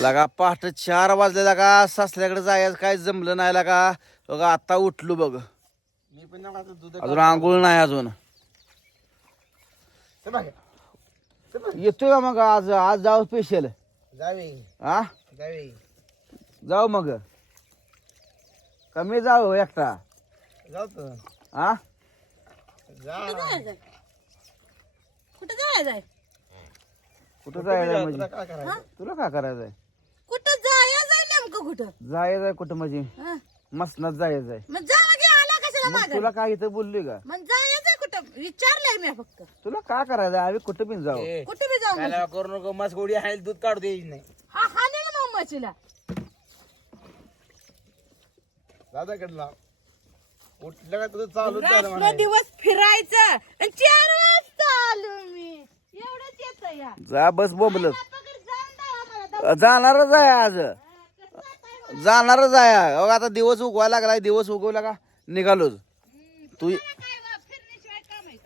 लगा पहाटे चार वाजले लगा सासऱ्याकडे जायचं काय जमलं नाही लगा. बघा आता उठलो बघ. मी पण ना आता दूध अजून आंघोळ नाही अजून. बघ. बघ. येतोय का मग आज? आज जाऊ स्पेशल जावे. हा जावे. जाऊ मग. कमी जाऊ एकटा. जाऊ तर हा जा. कुठं जायचंय? कुठं तुला जायचं तुला म्हणजे? काय करायचं तुला काय करायचंय? कुठं जायचंय नेमकं कुठं? जायचंय कुठं म्हणजे? हं? मसनात जायचंय मग जावा की आला कशाला मग मागं? तुला काय इथं बोलली का? मग जायचंय कुठं? विचारलंय मी फक्त. तुला काय करायचं आम्ही कुठं पण जाऊ? ए, कुठे बी जाऊ लावा करू नको मस्त गोडी आहे दूध काढू द्यायची नाही. हा हा नाही मग मच्छीला उठलं का तुझं चालू झालं रात्र म्हणायचं. दिवस फिरायचं. आणि चार वाजता आलो मी. एवढंच येत या. जा बस बोंबलत पगार जाऊन द्या आम्हाला. जाणारच आहे आज. जाणारच आहे. अगं आता दिवस उगवायला लागलाय दिवस उगवला का? निघालोच. तू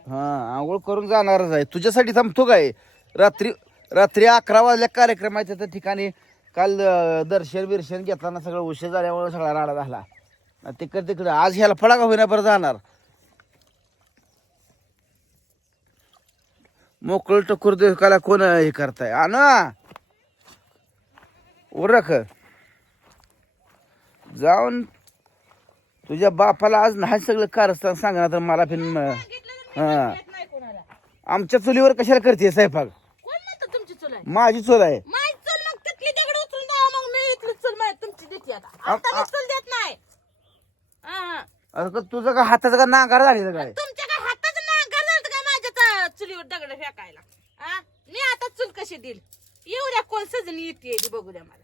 हा आंघोळ करून जाणारच आहे. तुझ्यासाठी थांबतो काय? रात्री रात्री अकरा वाजल्या कार्यक्रम आहे त्या ठिकाणी. काल दर्शन बिर्शन घेताना सगळं उशीर झाल्यामुळे सगळा राडा झाला. तिकडे तिकडे. आज ह्याला फळा का होईना बरं जाणार? मोकळ टकूर देखाला कोण हे करताय? आण. उरख. जाऊन तुझ्या बापाला आज नाही सगळं कारस्थान सांगणार तर मला तर हा. आमच्या चुलीवर कशाला करते स्वयंपाक? कोण म्हणतं तुमची चूल आहे? माझी चूल आहे. माझी चूल मग तिथली दगड उचलून द्यावा मग मी इथली चूल माझी तुमची देते आता. आता मी चूल देत नाही. हा. अरे का तुझं का हाताचं का नांगार झालेलं काय? तुमच्या काय हाताचं नांगर झालं काय माझ्या चुलीवर दगड फेकायला? हा? मी आता चूल कशी देईल? येऊ द्या कोण सजनी येते बघू द्या मला.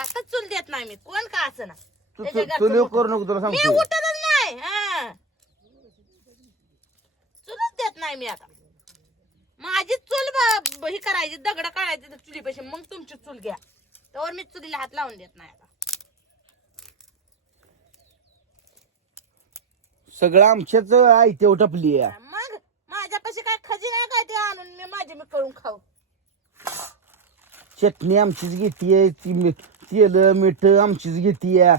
आता चूल देत नाही मी. कोण का असं ना? तू त्याच्या तू- घरचं चुलीवर मोठं. करू नको तुला मी सांगतो उठतच नाही. हा. चूलच देत नाही मी आता. माझी चूल ब- ब- ही करायची दगड काढायची तर चुलीपाशी. मग तुमची चूल घ्या. त्यावर मी चुलीला हात लावून देत नाही आता. सगळं आमच्याच आयते टपली आहे. मग माझ्यापाशी काय खजी नाही काय ते आणून मी माझे मी करून खाऊ. चटणी आमचीच घेतीये ती तेल मीठ आमचीच घेतीये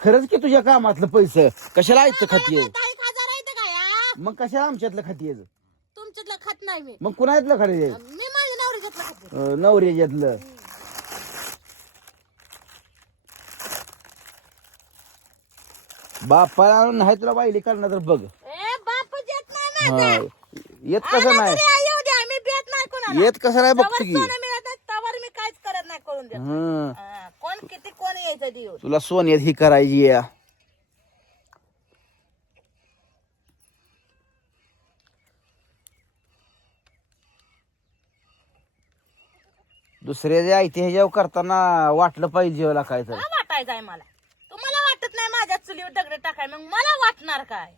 खरंच की तुझ्या कामातलं पैसे? कशाला आयतं खातीये? मला काय दहा एक हजार आहे काय हा? मग कशाला आमच्यातलं खातीये? तुमच्यातलं खात नाही मी. मग कुणातलं खाते मी माझ्या नवऱ्याच्यातलं खाते नवऱ्याच्यातलं. बापाला नाही तुला वाईली करणार तर बघ. ए बाप नाही. माझा. येत कसं नाही? येत कसं नाही बघतो की. सोनं मिळत नाही तवर मी काहीच करत नाही करून देत हं. हा, कोण किती कोण यायचं देऊ तुला सोन्यात ही करायची आहे दुसऱ्या आयते ह्याच्यावर करताना वाटलं पाहिजे मला काय तर. वाटायचं आहे मला? तुम्हाला वाटत नाही माझ्या चुलीवर दगड टाकाय मग मला वाटणार काय?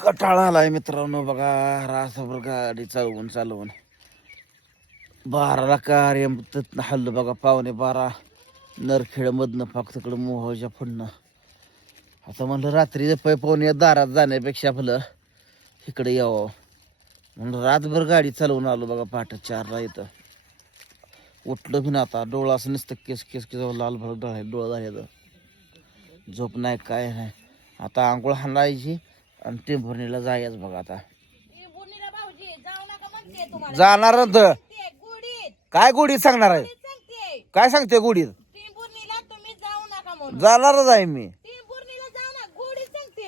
कटाळा आलाय मित्रांनो बघा. रासभर गाडी चालवून चालवून. बाराला कार्य हल्लो बघा पावणे बारा. नरखेडमधनं मधनं तिकडं मोहच्या फुडणं आता म्हणलं रात्री पै पाहुणे दारात जाण्यापेक्षा आपलं इकडे यावं. म्हणलं रातभर गाडी चालवून आलो बघा पहाटे चारला इथं. उठलं बी ना आता. डोळा असं नसतं केस केस केस लाल भर डोळा डोळा झाले झोप नाही काय नाही. आता आंघोळ हाणायची. आणि टेंभुर्णीला जायच बघा आता. जाणार काय गुढीत सांगणार आहे? काय सांगते गुढीत? जाणारच आहे मी.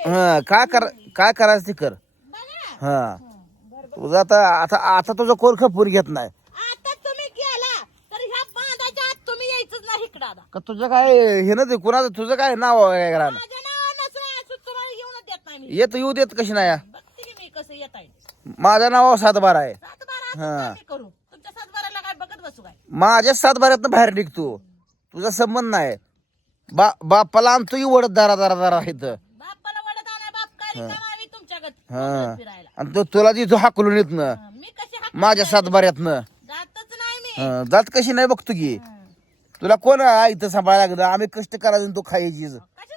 हा काय कर काय करायचं ते कर. हा. तुझं आता आता आता तुझं कोण खपूर घेत नाही? का तुझं काय हे ना ते कुणाचं तुझं काय नाव आहे घरानं माझ्या नावानं असं असं तुम्हाला येऊन देत नाही मी येत येऊ देत कशी नाही. बघते की मी कसं येत आहे. माझं नाव सातबारा आहे. हा. असं काय करू? तुमच्या सात बाराला काय बघत बसू काय? माझ्या सातबाऱ्यातनं बाहेर निघतो. तुझा संबंध नाही. बा बापाला आणतो की वडत दारा दारा दारा इथं. बापाला वडत आणाय बाप काय रिकामा आहे तुमच्याकडे हा. फिरायला. आणि तो तुला तिथं हाकलून येत ना. हा, मी कशी हाक माझ्या सातबाऱ्यातनं. जातच नाही मी. हं, जात कशी नाही बघतो की. तुला कोण इथं सांभाळायला लागलं? आम्ही कष्ट करायचं आणि तू खायची कशाच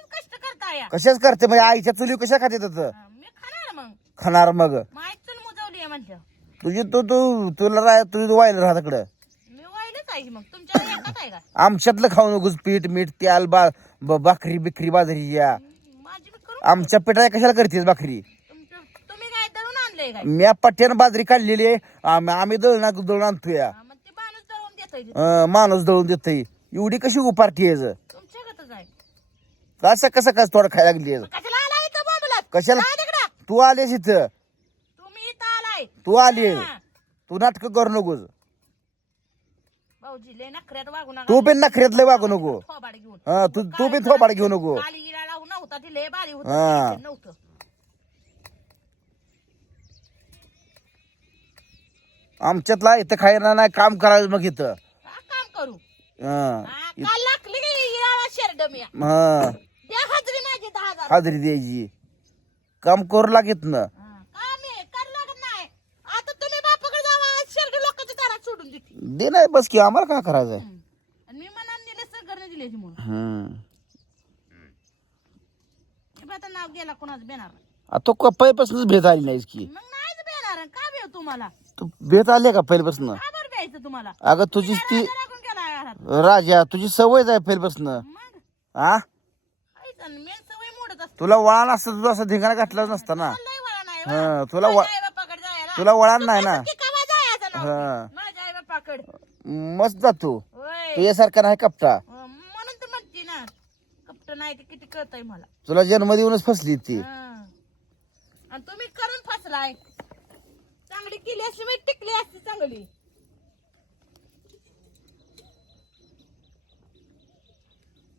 कशाच करते? म्हणजे आईच्या चुली कशा खाते हा, मी खाणार मग. खाणार मग. मुजवली आहे तुझी तू तू तुला राह तुझी वाईल राहा तिकडं मी वाईलच आहे की मग. तुमच्या येतात आहे का? आमच्यातलं खाऊ नकोस पीठ मीठ तेल बा ब- भाकरी बिकरी बाजरी या. माझी मी करू आमच्या पिठाला कशाला करतेस भाकरी? तुमचं तुम्ही काय दळून आणलंय काय? मी पट्ट्यानं बाजरी काढलेली आहे. आम्ही आम्ही दळणा दळून आणतोय. हा, मग ते माणूस दळून देतोय तिथं. अं, माणूस दळून देतोय. एवढी कशी उपारती आहे तुमच्याकडच आहे. कसं कसं कसं थोडं खायला लागली? मग कशाला आलाय इथं बोंबलत कशाला? जा तिकडं. तू आलीस इथं. तुम्ही इथं आलाय. तू आली हा. तू नाटक करू नकोस. भाऊजी लय नखऱ्यात वागू नका तू बिन नखऱ्यातलं वागू नको. थोबाड घेऊन. हा तू तू बी थोबाड घेऊ नको. काली इरा लावून नव्हता ती लय बारी होत. हा. नव्हतं. आमच्यातला इथं खायला नाही काम करायचं मग इथं. हा, काम करू. हं. हा, काल इराला मी हं. द्या हजरी माझी दहा हज़ार. हाजरी द्यायची. काम करू लागत ना. हा, काम आहे कर लागत नाही. आता तुम्ही बापाकडे जावा शेरड लोकांच्या दारात सोडून देते. दे नाही बस की आम्हाला काय करायचंय? आणि मी मनात दिले सरकारने दिले म्हणून. हं. हे बघ आता नाव गेला कोणाचं बेणार आ, तो पहिल्यापासूनच भेट आली नाहीस की. मग नाहीच बेणार का भेव तुम्हाला? तू भेट आली का पहिल्यापासून बरं द्यायचं तुम्हाला? अगं तुझी ती राजा लागून गेला घरात. राजा तुझी सवयच आहे पहिल्यापासून हा तुला वळण असतं तुझा असं धिंगाणा घातलाच नसता ना. हं, तुला. तुला वळण नाही ना. हं. आईबापाकडे. मस्त जातो तुझ्यासारखा नाही कपटा. म्हणून तर म्हणते ना कपट नाही ते किती कळतंय मला. तुला जन्म देऊनच फसली ती. आणि तुम्ही करून फसलाय. चांगली केली असती मी टिकली असती चांगली.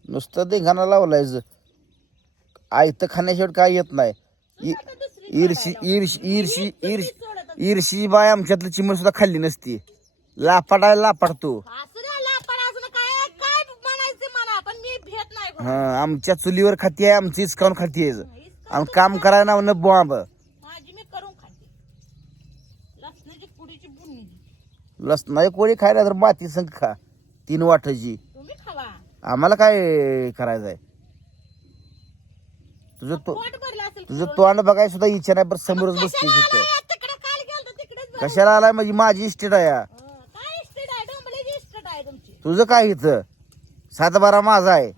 नुसतं धिंगाणा लावलायच आयत खाण्याशिवाय काय येत नाही. इ- आता दुसरी ईर्षी ईर्षी बाय आमच्यातलं चिमण सुद्धा खाल्ली नसती. लापाडायला लापाडतो. असू द्या लापाड अजून काय काय म्हणायचं मला? पण मी भेट नाही कोणाला. हा आमच्या चुलीवर खाती आहे आमची इचकावून खाती आहे आणि काम करायला ना बॉम्ब. माझी मी करून खाते. लसणाची पुडीची बुनी लसणाची कोळी खायला तर माती संग खा. तीन तुम्ही खावा. आम्हाला काय करायचं आहे तुझं तो तुझं तोंड बघायला सुद्धा इच्छा नाही पण समोरच बसते तिथं बरं. कशाला आलाय? म्हणजे माझी इस्टेट आहे हा. तुझं काय इथं? सात बारा माझा आहे?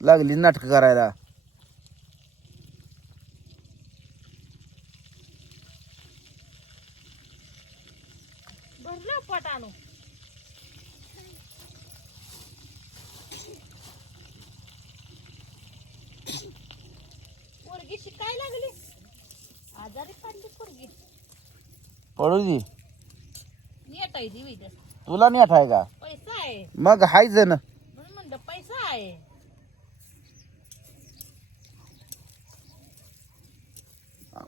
लागली नाटक करायला. भरलं पोट पडू दे नेट आहे ती विद्या तुला नेट आहे का? पैसा आहे. मग हाय जण म्हणून म्हणलं पैसा आहे.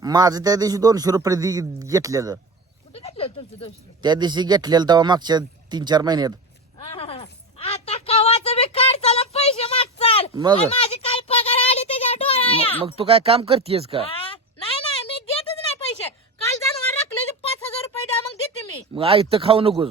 माझं त्या दिवशी दोनशे रुपये दि- घेतलेलं. कुठे घेतलं तुमचं दोषी त्या दिवशी घेतलेलं तेव्हा मागच्या तीन चार महिन्यात. आता कवाचं बी काढ चला पैसे मागचाल. मग? आणि माझी काल पगार आली त्याच्या डोळ्या मग तू काय काम करतेस का नाही नाही मी देतच नाही पैसे काल जनावर राखले पाच हजार रुपये द्या मग आयत खाऊ नकोस.